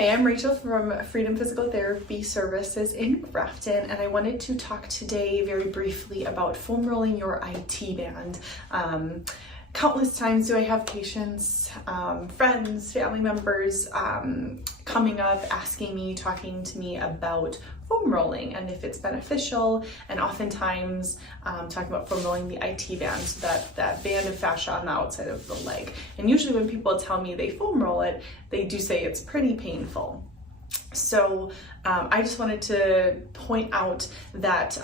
Hi, I'm Rachel from Freedom Physical Therapy Services in Grafton, and I wanted to talk today very briefly about foam rolling your IT band. Countless times do I have patients, friends, family members coming up, asking me, talking to me about foam rolling and if it's beneficial, and oftentimes talking about foam rolling the IT band, so that band of fascia on the outside of the leg. And usually when people tell me they foam roll it, they do say it's pretty painful. So I just wanted to point out that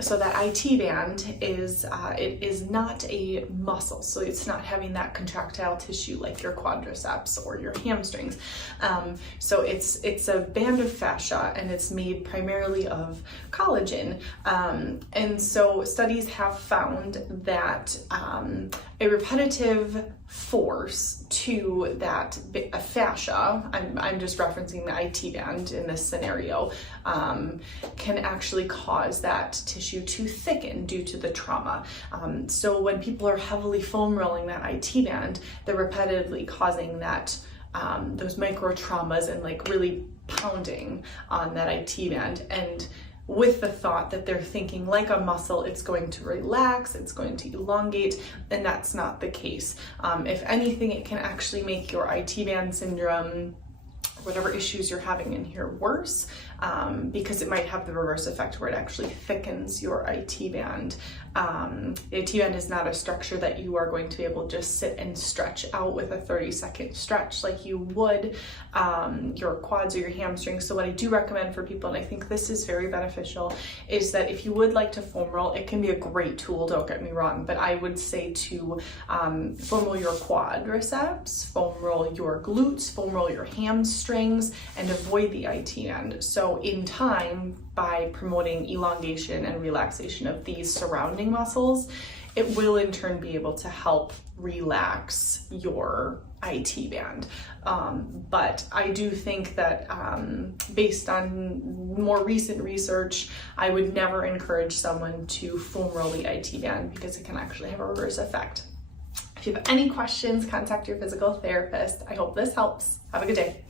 so that IT band is it is not a muscle, so it's not having that contractile tissue like your quadriceps or your hamstrings. So it's a band of fascia, and it's made primarily of collagen. And so studies have found that a repetitive force to that fascia, I'm just referencing the IT band in this scenario, can actually cause that tissue to thicken due to the trauma. So when people are heavily foam rolling that IT band, they're repetitively causing that those micro traumas and like really pounding on that IT band, and with the thought that they're thinking like a muscle, it's going to relax, it's going to elongate, and that's not the case. If anything, it can actually make your IT band syndrome, whatever issues you're having in here, worse, because it might have the reverse effect where it actually thickens your IT band. The IT band is not a structure that you are going to be able to just sit and stretch out with a 30-second stretch like you would your quads or your hamstrings. So what I do recommend for people, and I think this is very beneficial, is that if you would like to foam roll, it can be a great tool, don't get me wrong, but I would say to foam roll your quadriceps, foam roll your glutes, foam roll your hamstrings, and avoid the IT band. So in time, by promoting elongation and relaxation of these surrounding muscles, it will in turn be able to help relax your IT band. But I do think that based on more recent research, I would never encourage someone to foam roll the IT band because it can actually have a reverse effect. If you have any questions, contact your physical therapist. I hope this helps. Have a good day.